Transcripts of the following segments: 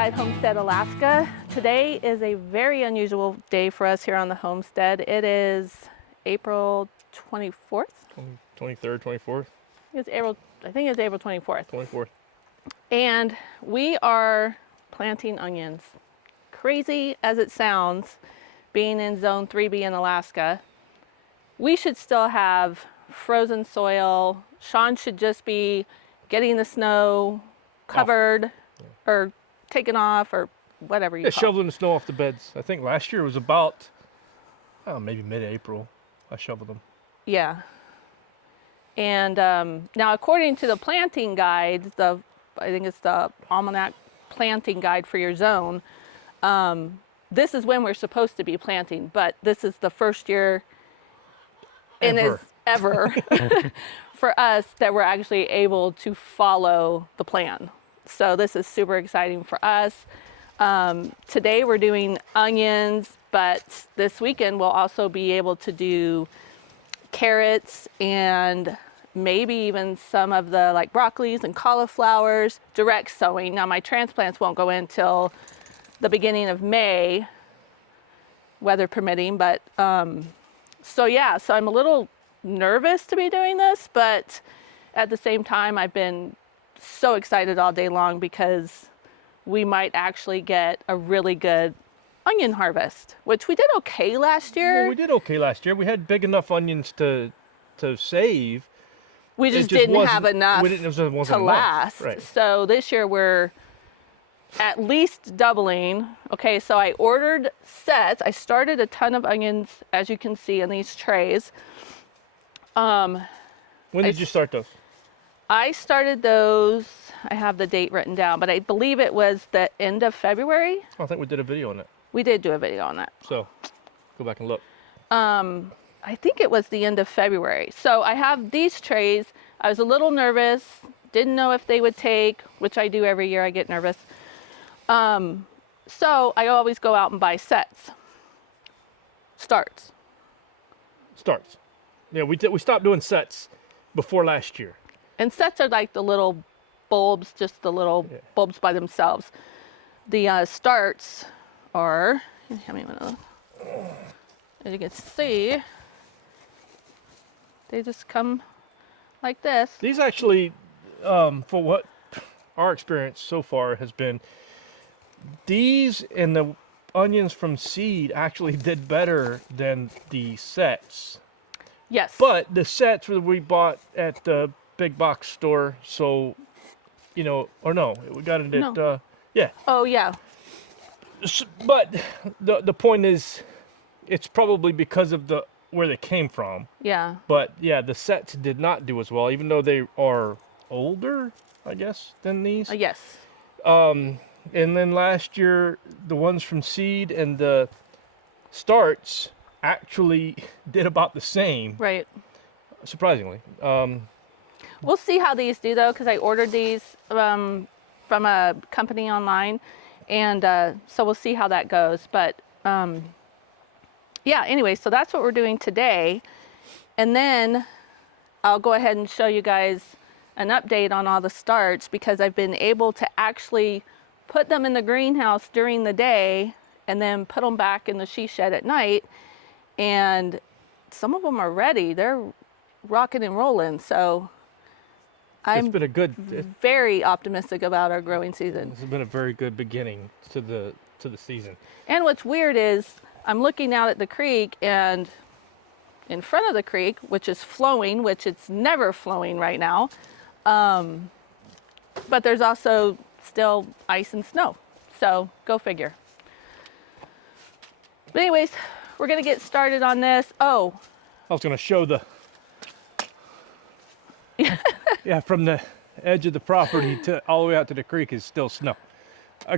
inside Homestead, Alaska. Today is a very unusual day for us here on the homestead. It is April 24th? 23rd, 24th? I think it's April 24th. 24th. And we are planting onions. Crazy as it sounds, being in Zone 3B in Alaska, we should still have frozen soil. Sean should just be getting the snow covered or taken off or whatever you call it. Shoveling the snow off the beds. I think last year was about, maybe mid-April. I shoveled them. Yeah. And now, according to the planting guide, I think it's the Almanac planting guide for your zone, this is when we're supposed to be planting, but this is the first year ever for us that we're actually able to follow the plan. So this is super exciting for us. Today we're doing onions, but this weekend we'll also be able to do carrots and maybe even some of the like broccolis and cauliflowers, direct sowing. Now my transplants won't go in till the beginning of May, weather permitting, but so I'm a little nervous to be doing this, but at the same time I've been so excited all day long because we might actually get a really good onion harvest, which we did okay last year. Well, we did okay last year. We had big enough onions to save. We just didn't have enough to last. Right. So this year we're at least doubling. Okay, so I ordered sets. I started a ton of onions, as you can see in these trays. When did you start those? I started those, I have the date written down, but I believe it was the end of February. I think we did a video on it. We did do a video on that. So, go back and look. I think it was the end of February. So I have these trays. I was a little nervous, didn't know if they would take, which I do every year, I get nervous. So I always go out and buy sets. Starts. Yeah, we stopped doing sets before last year. And sets are like the little bulbs, just the little bulbs by themselves. The starts are, as you can see, they just come like this. These actually, for what our experience so far has been, these and the onions from seed actually did better than the sets. Yes. But the sets we bought at the big box store, so, we got it at, yeah. Oh, yeah. But the point is, it's probably because of where they came from. Yeah. But, yeah, the sets did not do as well, even though they are older, I guess, than these. Yes. And then last year, the ones from seed and the starts actually did about the same. Right. Surprisingly. We'll see how these do, though, because I ordered these from a company online, and so we'll see how that goes. But anyway, so that's what we're doing today, and then I'll go ahead and show you guys an update on all the starts, because I've been able to actually put them in the greenhouse during the day and then put them back in the she shed at night, and some of them are ready. They're rocking and rolling, so I'm very optimistic about our growing season. This has been a very good beginning to the season. And what's weird is I'm looking out at the creek, and in front of the creek, which is flowing, which it's never flowing right now, but there's also still ice and snow. So go figure. But anyways, we're gonna get started on this. Oh, I was gonna show from the edge of the property to all the way out to the creek is still snow.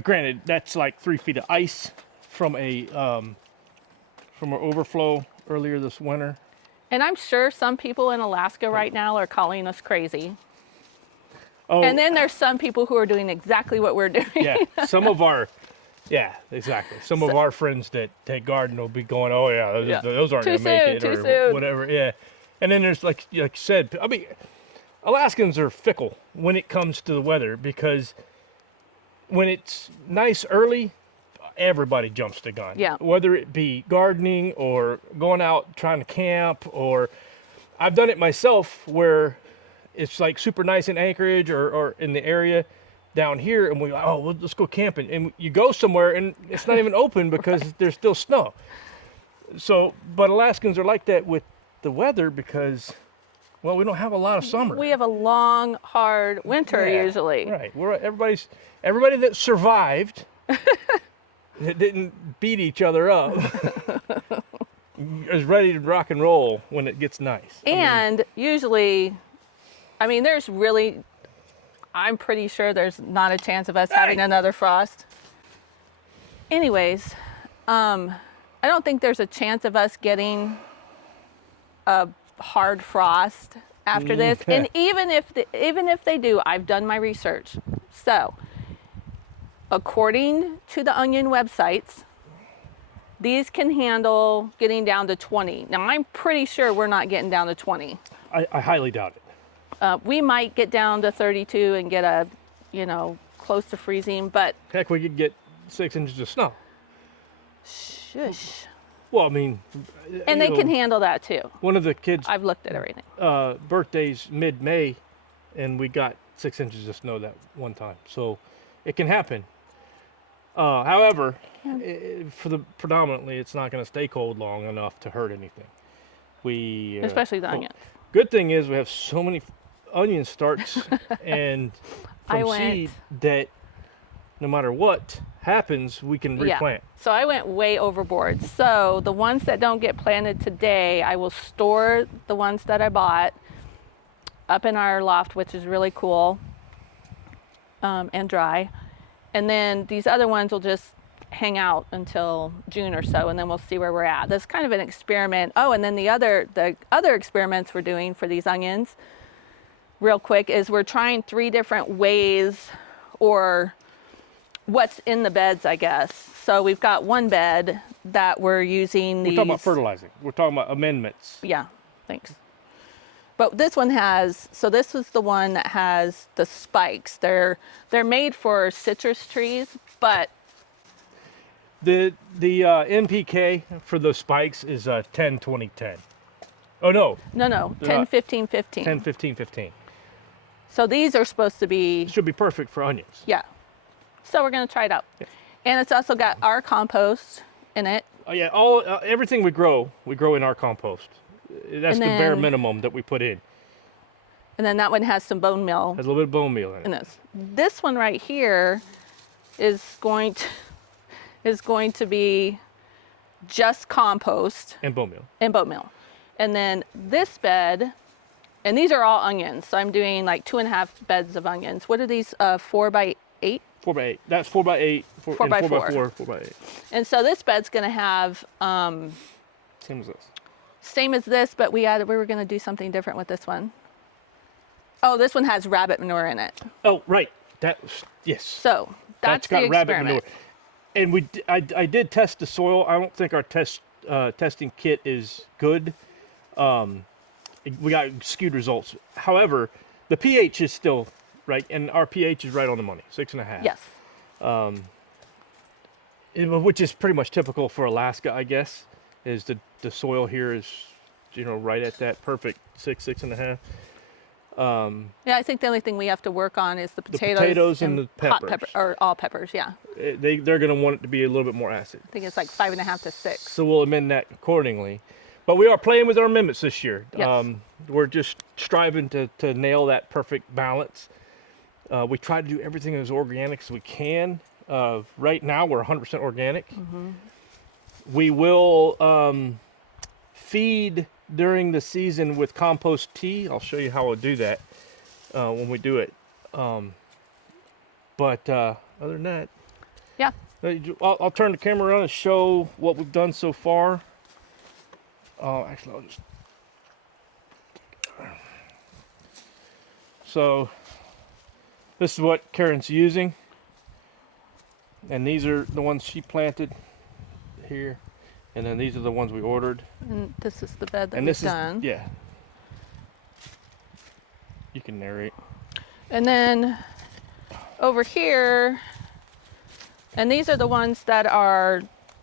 Granted, that's like 3 feet of ice from our overflow earlier this winter. And I'm sure some people in Alaska right now are calling us crazy. Oh, and then there's some people who are doing exactly what we're doing. Yeah, some of our friends that garden will be going, oh yeah, those aren't going to make it, too or soon. whatever. Yeah, and then there's like you said, I mean, Alaskans are fickle when it comes to the weather, because when it's nice early, everybody jumps the gun. Yeah. Whether it be gardening or going out trying to camp, or I've done it myself where it's like super nice in Anchorage or in the area down here, and let's go camping. And you go somewhere and it's not even open because there's still snow. So, but Alaskans are like that with the weather because, well, we don't have a lot of summer. We have a long, hard winter usually. Right. Everybody that survived that didn't beat each other up is ready to rock and roll when it gets nice. And usually, I'm pretty sure there's not a chance of us having another frost. Anyways, I don't think there's a chance of us getting a hard frost after this. And even if they do, I've done my research. So, according to the onion websites, these can handle getting down to 20. Now, I'm pretty sure we're not getting down to 20. I highly doubt it. We might get down to 32 and get close to freezing, but heck, we could get 6 inches of snow. shush. Well, I mean, And they can handle that too. One of the kids' I've looked at everything. birthday's mid-May, and we got 6 inches of snow that one time. So it can happen. However, predominantly, it's not going to stay cold long enough to hurt anything. Especially the onions. Good thing is we have so many onion starts and from seed that no matter what happens, we can replant. So I went way overboard. So the ones that don't get planted today, I will store the ones that I bought up in our loft, which is really cool, and dry. And then these other ones will just hang out until June or so, and then we'll see where we're at. That's kind of an experiment. Oh, and then the other experiments we're doing for these onions, real quick, is we're trying 3 different ways, or what's in the beds, I guess. So we've got one bed that we're using these. We're talking about fertilizing. We're talking about amendments. Yeah, thanks. But this one has, so this is the one that has the spikes. They're made for citrus trees, but the NPK for the spikes is 10 20 10. Oh no. No, 10 15 15. 10 15 15. So these are supposed to be, Should be perfect for onions. yeah. So we're going to try it out. Yeah. And it's also got our compost in it. Oh yeah, everything we grow in our compost. That's the bare minimum that we put in. And then that one has some bone meal Has a little bit of bone meal in in it. this. This one right here is going to be just compost And bone meal. and bone meal. And then this bed, and these are all onions. So I'm doing like 2.5 beds of onions. What are these? 4 by 8? 4 by 8. That's 4 by 8. 4 by 4. 4 by 8. And so this bed's going to have Same as this. same as this, but we were going to do something different with this one. Oh, this one has rabbit manure in it. Oh, right. Yes. So that's the got rabbit experiment. manure. And I did test the soil. I don't think our testing kit is good. We got skewed results. However, the pH is still right, and our pH is right on the money, 6.5. Yes. Which is pretty much typical for Alaska, I guess. Is the soil here is, right at that perfect 6.5. Yeah, I think the only thing we have to work on is the potatoes. The potatoes and the hot peppers. pepper, or all peppers, yeah. They're going to want it to be a little bit more acid. I think it's like 5.5 to 6. So we'll amend that accordingly. But we are playing with our amendments this year. Yes. We're just striving to nail that perfect balance. We try to do everything as organic as we can. Right now, we're 100% organic. Mm-hmm. We will feed during the season with compost tea. I'll show you how we'll do that when we do it. But other than that, Yeah. I'll turn the camera around and show what we've done so far. Actually, I'll just. So, this is what Karen's using, and these are the ones she planted here, and then these are the ones we ordered. And this is the bed that And we've this done. is, yeah. You can narrate. And then over here, And these are the ones that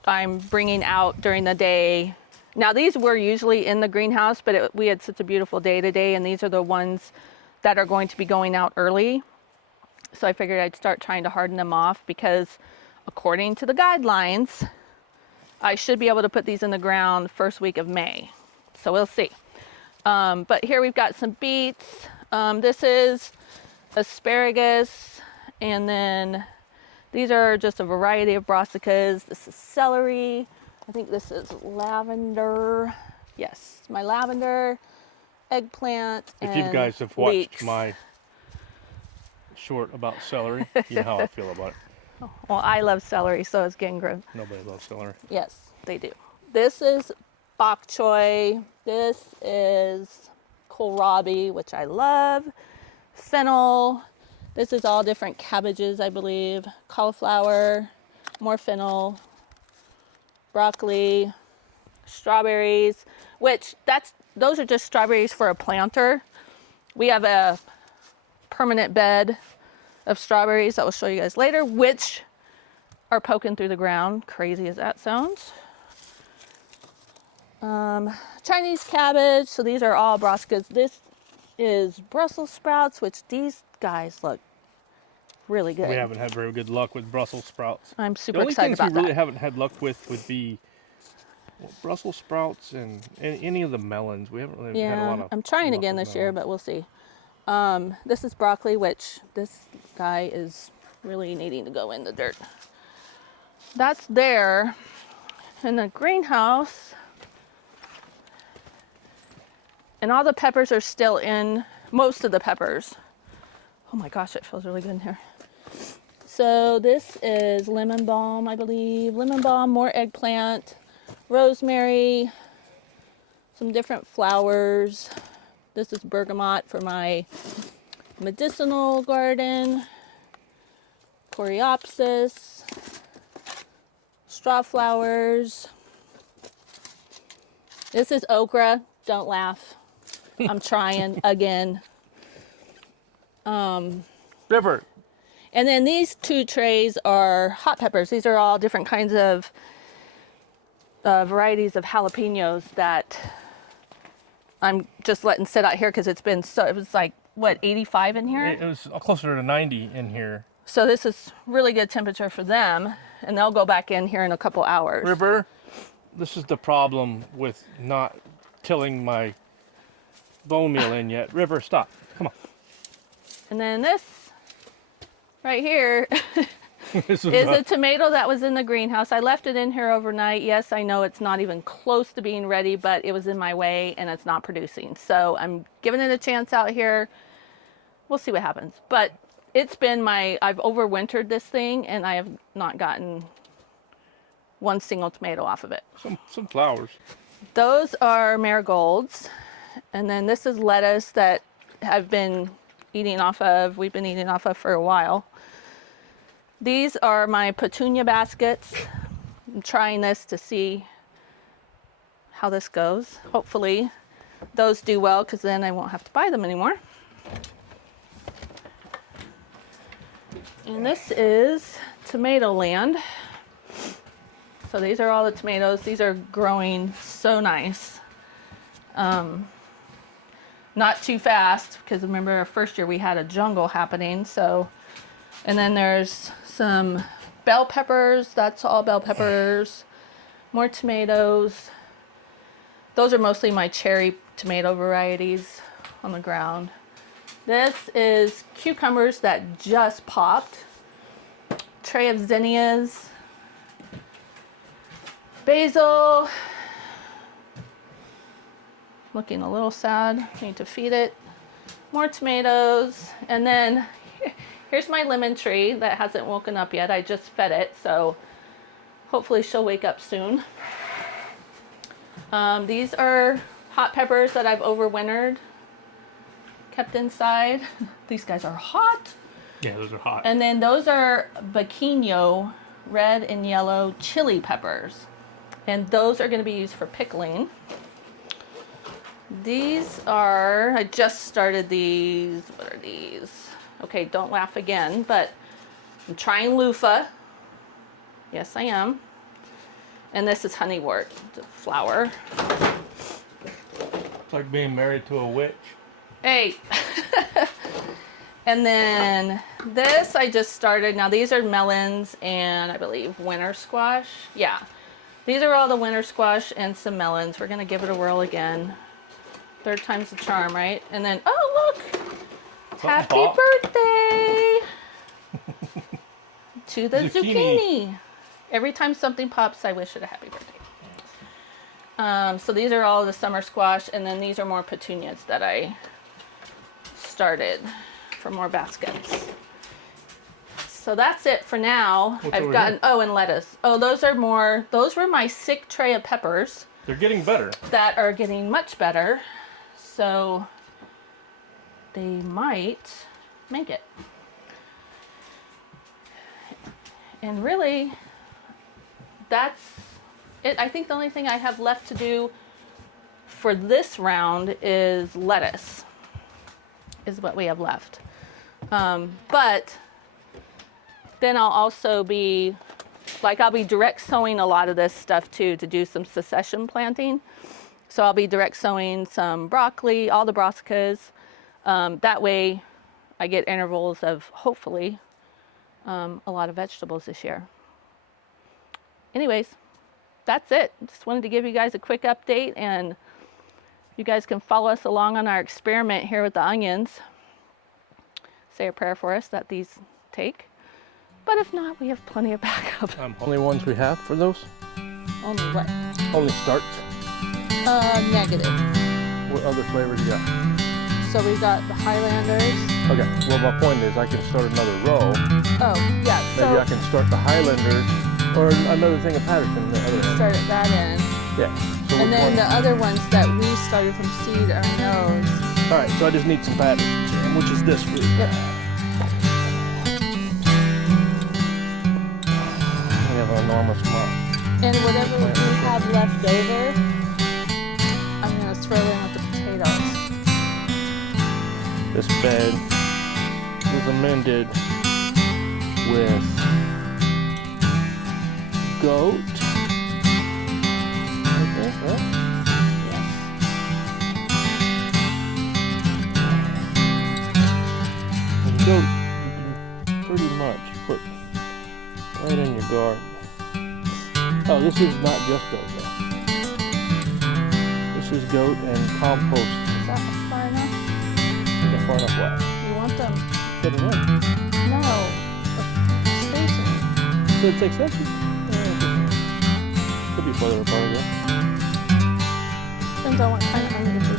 I'm bringing out during the day. Now these were usually in the greenhouse, but we had such a beautiful day today, and these are the ones that are going to be going out early. So I figured I'd start trying to harden them off, because according to the guidelines, I should be able to put these in the ground first week of May. So we'll see. But here we've got some beets. This is asparagus, and then these are just a variety of brassicas. This is celery. I think this is lavender. Yes, my lavender, eggplant, If and you guys have watched leeks. my short about celery, you know how I feel about it. Well, I love celery, so is Gangrel. Nobody loves celery. Yes, they do. This is bok choy. This is kohlrabi, which I love. Fennel. This is all different cabbages, I believe. Cauliflower, more fennel, broccoli, strawberries, which those are just strawberries for a planter. We have a permanent bed of strawberries that we'll show you guys later, which are poking through the ground, crazy as that sounds. Chinese cabbage, so these are all brassicas. This is Brussels sprouts, which these guys look really good. We haven't had very good luck with Brussels sprouts. I'm The super only excited things about we really that. haven't had luck with would be Brussels sprouts and any of the melons. We haven't really had a lot Yeah, of. I'm trying luck again with this year, melons. but we'll see. This is broccoli, which this guy is really needing to go in the dirt. That's there. In the greenhouse, and all the peppers are still in, most of the peppers. Oh my gosh, it feels really good in here. So this is lemon balm, I believe. Lemon balm, more eggplant, rosemary, some different flowers. This is bergamot for my medicinal garden. Coreopsis, straw flowers. This is okra. Don't laugh. I'm trying again. River. And then these two trays are hot peppers. These are all different kinds of varieties of jalapenos that I'm just letting sit out here because it was like, what, 85 in here? It was closer to 90 in here. So this is really good temperature for them, and they'll go back in here in a couple hours. River, this is the problem with not tilling my bone meal in yet. River, stop. Come on. And then this right here This is a tomato that was in the greenhouse. I left it in here overnight. Yes, I know it's not even close to being ready, but it was in my way and it's not producing. So I'm giving it a chance out here. We'll see what happens. But it's been I've overwintered this thing and I have not gotten one single tomato off of it. some flowers. Those are marigolds. And then this is lettuce that we've been eating off of for a while. These are my petunia baskets. I'm trying this to see how this goes. Hopefully those do well, because then I won't have to buy them anymore. And this is tomato land. So these are all the tomatoes. These are growing so nice. Not too fast, because remember our first year we had a jungle happening. So, and then there's some bell peppers. That's all bell peppers. More tomatoes. Those are mostly my cherry tomato varieties on the ground. This is cucumbers that just popped. Tray of zinnias. Basil. Looking a little sad. Need to feed it. More tomatoes. And then here's my lemon tree that hasn't woken up yet. I just fed it, so hopefully she'll wake up soon. These are hot peppers that I've overwintered, kept inside. These guys are hot. Yeah, those are hot. And then those are Baquino, red and yellow chili peppers. And those are going to be used for pickling. These are, I just started these. What are these? Okay, don't laugh again, but I'm trying loofah. Yes, I am. And this is honeywort, the flower. It's like being married to a witch. Hey. And then this I just started. Now these are melons and I believe winter squash. Yeah. These are all the winter squash and some melons. We're going to give it a whirl again. Third time's the charm, right? And then, oh, look. Happy birthday to the zucchini. Every time something pops, I wish it a happy birthday. So these are all the summer squash, and then these are more petunias that I started for more baskets. So that's it for now. What's I've gotten, oh, and lettuce. Oh, those were my sick tray of peppers. They're getting better. That are getting much better. So they might make it. And really, that's it. I think the only thing I have left to do for this round is lettuce, is what we have left. But then I'll also be, I'll be direct sowing a lot of this stuff too, to do some succession planting. So I'll be direct sowing some broccoli, all the brassicas. That way I get intervals of hopefully a lot of vegetables this year. Anyways, that's it. Just wanted to give you guys a quick update, and you guys can follow us along on our experiment here with the onions. Say a prayer for us that these take. But if not, we have plenty of backup. Only ones we have for those? Only what? Only starts? Negative. What other flavors you got? So we got the Highlanders. Okay, well my point is I can start another row. Oh, yeah. Maybe I can start the Highlanders or another thing of Patterson. The other end. Start that in. Yeah. So And then the other ones that we started from seed are those. Alright, so I just need some Pattersons here, which is this fruit. Yep. We have an enormous amount. And whatever we have left over, I'm going to throw in with the potatoes. This bed was amended with goat. Right there, right? Yes. And goat, you can pretty much put right in your garden. Oh, this is not just goat though. This is goat and compost. Is that far enough? Is that far enough what? You want them? Fit it in. No. Spacing. So it takes that. Could be further apart again. Depends on what kind of onion you're